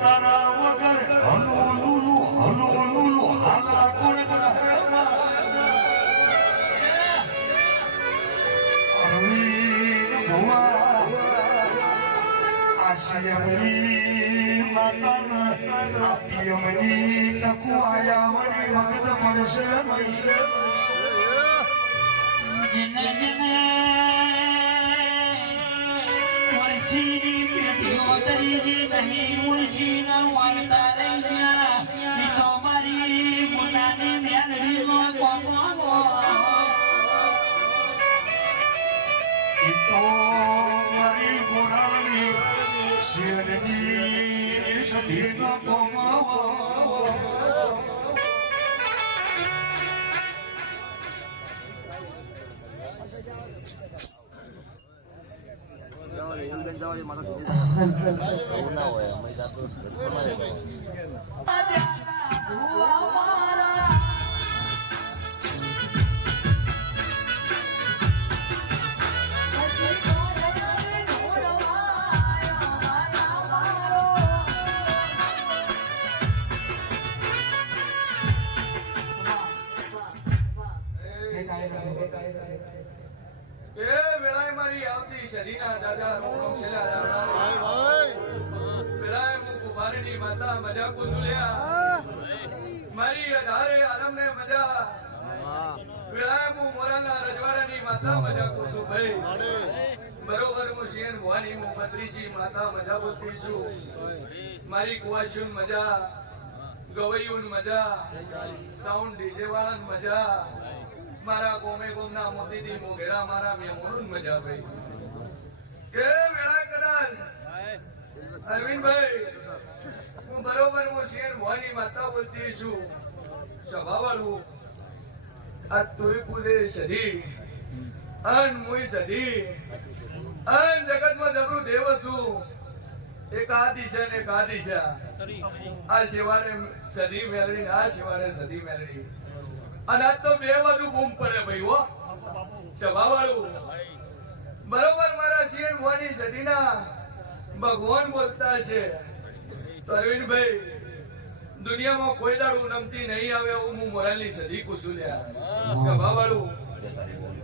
તારા વગર hello Lulu હાલા કોણ અરવિંદ ભુવા આશિયમની માતાના આપિયમની નકુ આયા વળી વખત મળશે જીને જીને મુળશીની પેટીઓ તરીજી નહીં મુળશીના વારતા રહી ગયા ઈ તો મારી મુનાની મેલડીનો કોમો ઈ તો મારી મુનાની શેરની સધીનો કોમો જવાળી મારા ના હોય અમે જાતો મારી આવતી શરીના દાદા રોમ છેલા ભાઈ ભાઈ વેળાએ મુ કુમારની માતા મજા કુસુલ્યા મારી અધારે આલમને મજા વેળાએ મુ મોરાના રજવાડાની માતા મજા કુસુ ભાઈ બરોબર મુ શેન ભવાની મુ મંત્રીજી માતા મજા બોલતી છું મારી કુવાશુન મજા ગવૈયુન મજા સાઉન્ડ ડીજે વાળાન મજા મારા કોમે કોમના મોતીજી મોગેરા મારા મેમોન મજા ભાઈ કે વેળા કદાચ અરવિંદભાઈ હું બરોબર હું શેર ભવાની માતા બોલતી છું સ્વભાવવાળું આ તુઈ પૂજે સધી અન મુઈ સધી અન જગતમાં જબરું દેવ છું એક આ દિશા ને એક આ દિશા આ શિવાડે સધી મેળવી ને આ શિવાડે સધી મેળવી અને આજ તો બે બાજુ બૂમ પડે ભાઈ હો સ્વભાવવાળું બરોબર મારા શેર ભવાની સદીના ભગવાન બોલતા છે તો અરવિંદભાઈ દુનિયામાં કોઈ દાડું નમતી નહીં આવે એવું હું મોરાલની સદી કુછું લ્યા સ્વભાવવાળું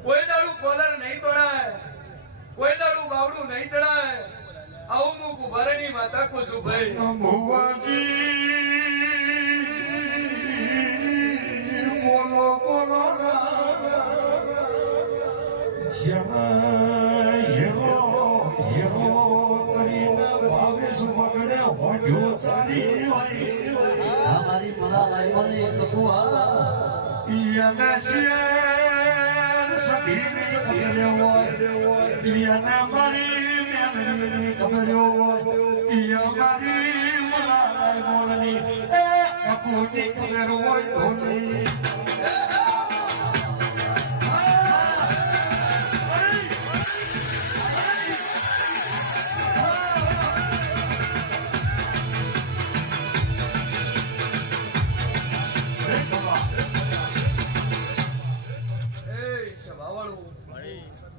કોઈ દાડું કોલર નહીં તોડાય કોઈ દાડું બાવડું નહીં ચડાય આવું હું કુંભારની માતા કુછું ભાઈ બોલો બોલો હેરો હેરો કરીને ભાવેશ વગડે હોડ્યો ચાલી અમારી મરા લાઈવની કકુઆ યના શેર સધીને ખબર હોય યના મારી મેલની ખબર હોય યમારી મરા લાઈવની એ કકુની ખબર હોય ધોની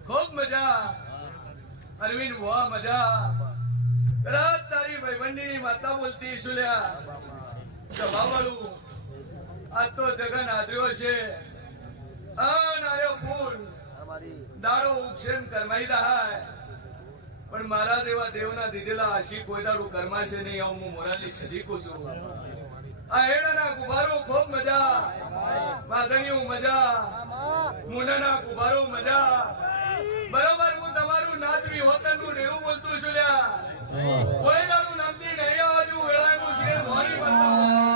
ખૂબ મજા અરવિંદ વાહ મજા રાત તારી ભાઈબંધીની માતા બોલતી સુલ્યા સ્વભાવવાળું આ તો જગન આદર્યો છે અનાર્યો ફૂલ દાડો ઉપસેન કરમાઈ દહાય પણ મારા જેવા દેવના દીધેલા આશી કોઈ દાડું કરમાશે નહીં આવું હું મોરાલી સદીકું છું આ હેડાના ગુબારો ખૂબ મજા માધણીઓ મજા મુનાના ગુબારો મજા બરોબર હું તમારું નાદવી હોતનનું ડેરું બોલતું છું લ્યા કોઈ દાડું નામથી નહીં આવજુ વેળાએ હું શેર ભવાની માતા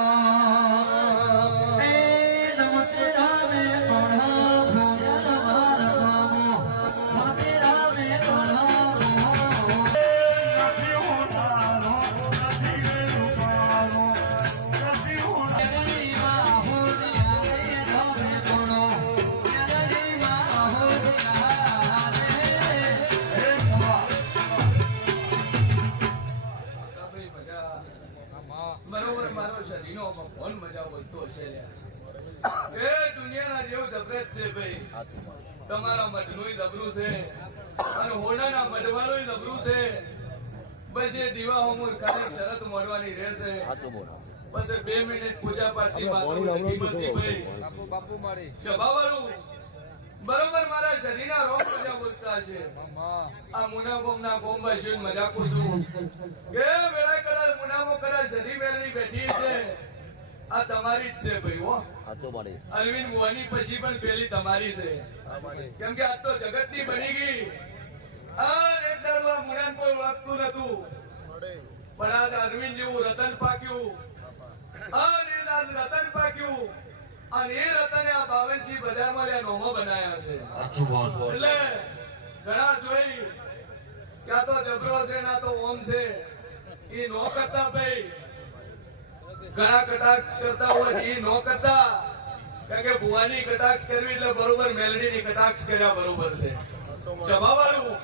જબરત છે ભાઈ. તમારા મઢનું જબરું છે અને હોનાના મઢવાળું જબરું છે. બસ એ દીવા હોમુર ખાલી શરત મોડવાની રહેશે. બસ એ 2 મિનિટ પૂજા પાઠની વાતો નથી બોલતી ભાઈ. સભાવાળું બરોબર મારા શરીરના રોગ મજા બોલતા છે. આ મુનાગોમના ગોમવાસીઓ મજાક છું કે વેળા કરાલ મુનામો કરાલ સધી મેળની બેઠી છે. આ તમારી જ છે ભાઈ હો. અરવિંદ મોહની પછી પણ પેલી તમારી છે. કેમ કે આ તો જગતની બની ગઈ. આ એક દાડો આ મુનાન કોઈ ઓળખતું નતું, પણ આજ અરવિંદ જેવું રતન પાક્યું. રતન પાક્યું અને એ રતને આ 52 બજારમાં લે નોમો બનાયા છે. એટલે ઘણા જોઈ ક્યાં તો જબરો છે ના તો ઓમ છે એ નો કરતા ભાઈ. ઘણા કટાક્ષ કરતા હોય એ નો કરતા. કારણ કે ભુવાની કટાક્ષ કરવી એટલે બરોબર મેલડીની કટાક્ષ કર્યા બરોબર છે. સભાવાળું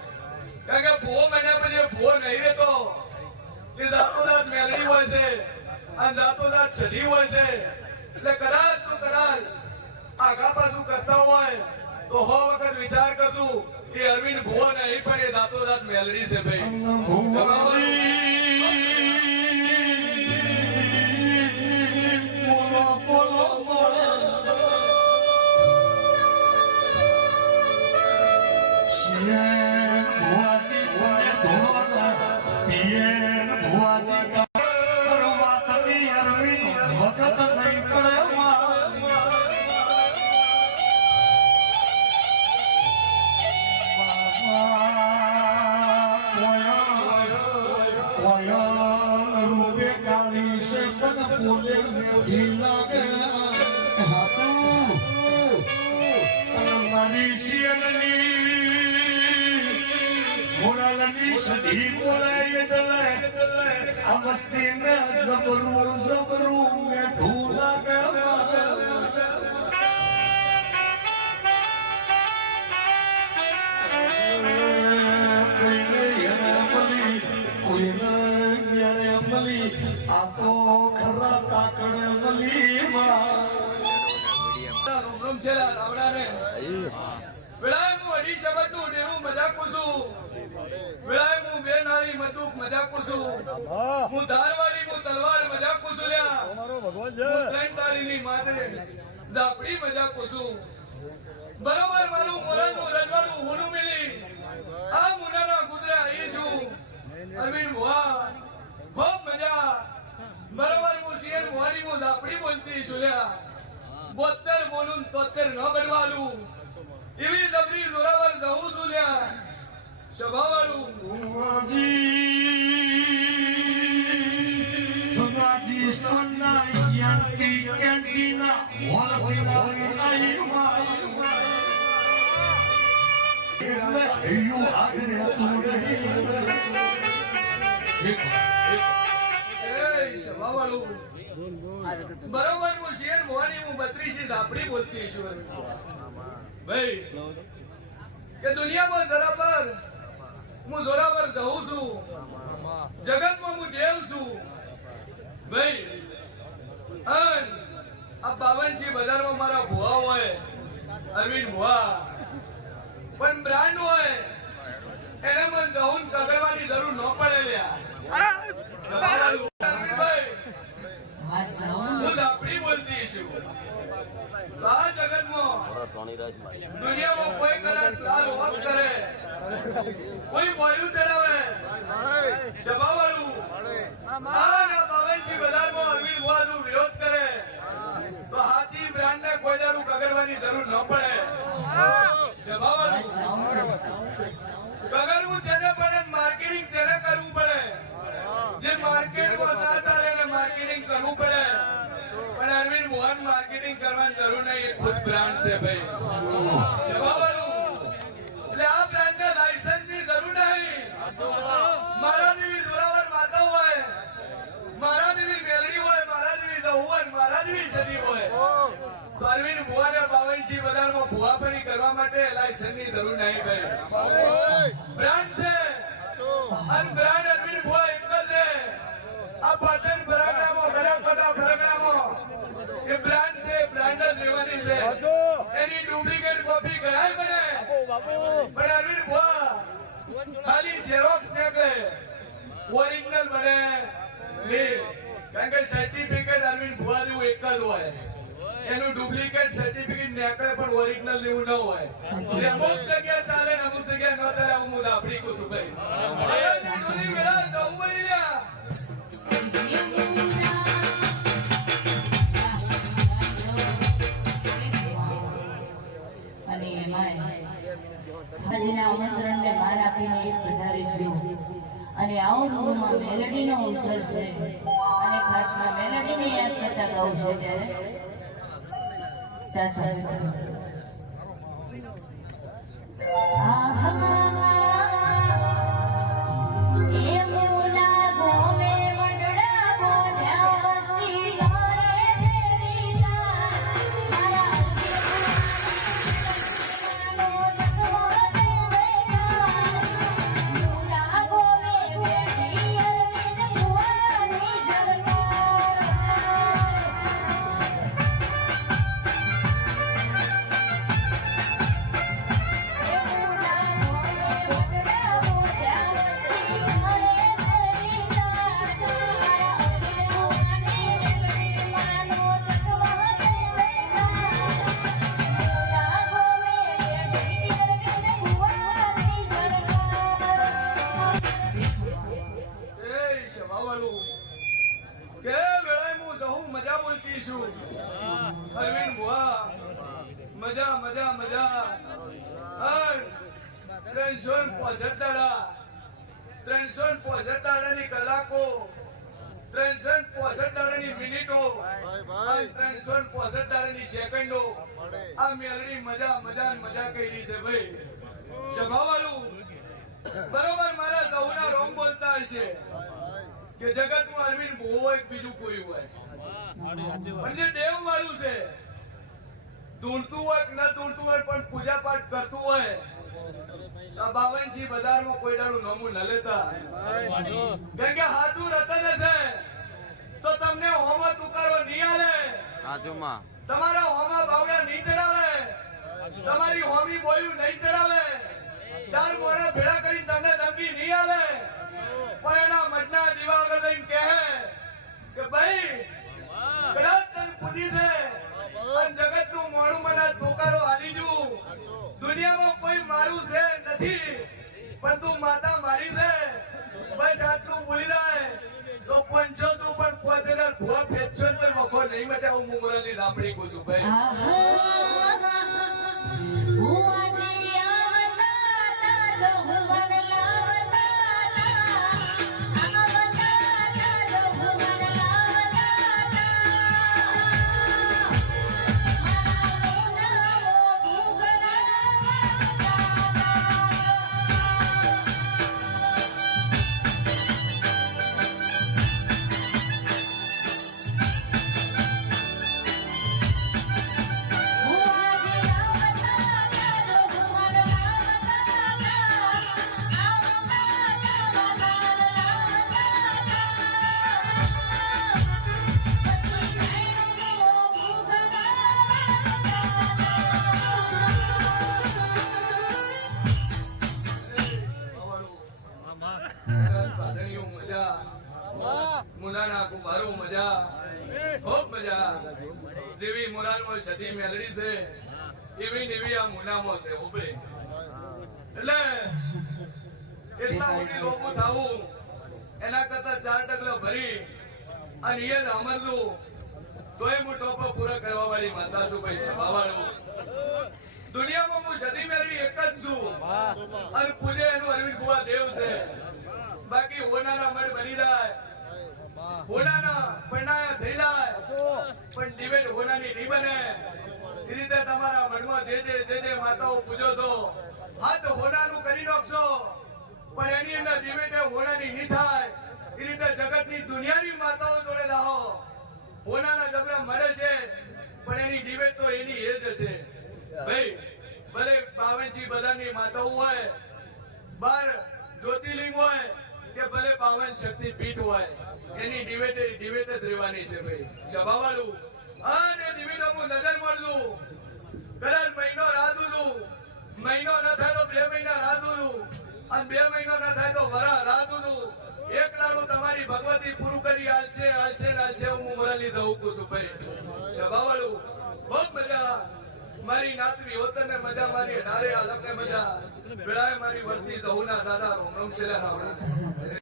કારણ કે ભૂવો બન્યા પછી ભૂવો નહીં રહેતો. એ દાંતોદાત મેલડી હોય છે અને દાંતોદાત છડી હોય છે. એટલે કદાચ શું કદાચ આગા પાછું કરતા હોય તો 100 વખત વિચાર કરતું કે અરવિંદ ભુવો નહીં પણ એ દાંતોદાત મેલડી છે ભાઈ. સધી બોલાય એટલે આ મસ્તી ને જબરું જબરું મેઠું લાગે. કોઈને મેળે મળી આ તો ખરા તાકડે મળી. રોમ છે રાવણાને વેળાએ હું અઢી શબ્દનું ડેરું મજાકું છું. વેળાએ હું 2 નાળી મધુક મજાકું છું. હું ધારવાળી હું તલવાર મજાકું છું લ્યા. હું 3 તાળીની માટે ઝાપડી મજાકું છું. બરોબર મારું મોરાનું રજવાડું હોનું મિલી આ મુનાના ગુદરા આવી છું. અરવિંદ ભુવા ખૂબ મજા. બરોબર હું શિયન ભુવાની હું ઝાપડી બોલતી છું લ્યા. 72 બોલું 73 ન બનવાલું એવી દબરી જોરાવર જવું છું લ્યા. સભાવાળું ભગવાજી સોના યાંકી કેન્ટીના હોલ ભીના યુ આગરે તું એ સભાવાળું બરોબર હું શેર મોહની હું 32 ઝાપડી બોલતી છું ભાઈ. કે દુનિયામાં બરાબર હું જોરાવર જઉં છું. જગતમાં હું દેવ છું ભાઈ. આ 52 બજારમાં મારા ભુવા હોય અરવિંદ ભુવા પણ બ્રાન્ડ હોય એને મને જવું કગરવાની જરૂર ન પડે લ્યા. હું ઝાપડી બોલતી છું. આ જગતમાં દુનિયામાં કોઈ કલર લાલ ઓફ કરે કોઈ બોયલું ચડાવે સભાવાળું આ 52 બજારમાં અરવિંદ ભુવાનું વિરોધ કરે તો હાચી બ્રાન્ડને કોઈ દારૂ કગરવાની જરૂર ન પડે. સભાવાળું કગરવું જેને પડે માર્કેટિંગ જેને કરવું પડે. જે માર્કેટમાં ના ચાલે એને માર્કેટિંગ કરવું પડે. પણ અરવિંદ ભુવન માર્કેટિંગ કરવાની જરૂર નહીં. એ ખુદ બ્રાન્ડ છે ભાઈ. સભાવાળું એટલે આ બ્રાન્ડને લાયસન્સની જરૂર નહીં. મારા જેવી જોરાવર માતા હોય, મારા જેવી મેલડી હોય, મારા જેવી જહુ હોય, મારા જેવી સદી હોય તો અરવિંદ ભુવાને 52 બજારમાં ભુવાપણી કરવા માટે લાયસન્સની જરૂર નહીં ભાઈ. બ્રાન્ડ છે અને બ્રાન્ડ અરવિંદ ભુવા એક જ છે. આ પાટણ ફરકડામાં બનાસકાંઠા ફરકડામાં એ બ્રાન્ડ છે. બ્રાન્ડ જ રહેવાની છે. એની ડુપ્લિકેટ કોપી કરાય બને પણ અરવિંદ ભુવા ખાલી ઝેરોક્સ નીકળે ઓરિજિનલ બને નહીં કારણ કે સર્ટિફિકેટ અરવિંદ ભુવા જેવું એક જ હોય એનું ડુપ્લિકેટ સર્ટિફિકેટ નીકળે પણ ઓરિજિનલ જેવું ન હોય એટલે અમુક જગ્યાએ ચાલે ને અમુક જગ્યાએ ન ચાલે આવું હું દાપડી કહું છું ભાઈ હવે જે ડોલી વેળા જવું પડી લ્યા અને એમાં આજના આમંત્રણને માન આપીને એક વધારીશું અને આવો રૂમમાં મેલેડીનો અવસર છે અને ખાસમાં મેલેડીને યાદ કરતા ગાઉં છે ત્યારે અરવિંદ ભુવા મજા મજા મજા 365 દાડાની કલાકો 365 દાડાની મિનિટો 365 દાડાની સેકન્ડો આ મેલડી મજા મજા મજા કરી છે ભાઈ સભાવાળું બરોબર મારા દહુના રોમ બોલતા છે કે જગતમાં અરવિંદ ભુવો એક બીજું કોઈ હોય પણ જે દેવ વાળું છે ઢૂંઢતું હોય કે ન ઢૂંઢતું હોય પણ પૂજા પાઠ કરતું હોય તો બાવનજી બજારમાં કોઈ દાડું નોમું ન લેતા કેમ કે હાથું રતન હશે તો તમને હોમા તુકારો નહીં આલે તમારા હોમા બાવડા નહીં ચડાવે તમારી હોમી બોયું નહીં ચડાવે 4 મોણા ભેળા કરી તમને ધમકી નહીં આલે પણ એના મજના દીવા આગળ લઈને કહે કે ભાઈ કદાચ તને પૂજી છે અને જગતનું મોણું મને તોકારો આલી દઉં દુનિયામાં કોઈ મારું છે નથી પણ તું માતા મારી છે બસ આટલું બોલી જાય તો 500 તું પણ 5000 ભુવા ફેંચો તો વખો નહીં મટે હું મુમરાની રાપડી કહું છું ભાઈ મુનાના કુંભારો મજા ખૂબ મજા જેવી મુનાનો સદી મેલડી છે એવી નેવી આ મુનામાં છે ઉભે એટલે એટલા મોટી લોકો થાવું એના કરતા 4 ટકલા ભરી અને એ જ અમરલું તોય હું ટોપો પૂરા કરવા વાળી માતા છું ભાઈ સભાવાળો દુનિયામાં હું સદી મેલડી એક જ છું અને પૂજે એનું અરવિંદ ભુવા દેવ છે બાકી હોનાના મળ બની જાય હોનાના પરણાયા થઈ જાય પણ ડિબેટ હોનાની નહીં બને એ રીતે તમારા મનમાં જે માતાઓ પૂજો છો હાથ હોનાનું કરી નાખશો પણ એની અંદર ડિબેટ હોનાની નહીં થાય એ રીતે જગતની દુનિયાની માતાઓ જોડે રહો હોનાના જબરા મળે છે પણ એની ડિબેટ તો એની એ જ હશે ભાઈ ભલે 52 બધાની માતાઓ હોય 12 જ્યોતિર્લિંગ હોય કે ભલે 52 શક્તિ પીઠ હોય એની ડિબેટ જ રહેવાની છે ભાઈ સભાવાળું અને ડિબેટોમાં નજર મળવું કદાચ મહિનો રાહ દૂધું, મહિનો ન થાય તો 2 મહિના રાહ દૂધું, અને 2 મહિનો ન થાય તો વરા રાહ દૂધું. એક દાડું તમારી ભગવતી પૂરું કરી હાલશે હું મોરાલી દઉં છું ભાઈ. સભાવાળું બહુ મજા, મારી નાતવી હોતને મજા, મારી ડારે આલમને મજા, બેડાય મારી વર્તી દઉના દાદા રોમ રોમ છેલ્લા રામ.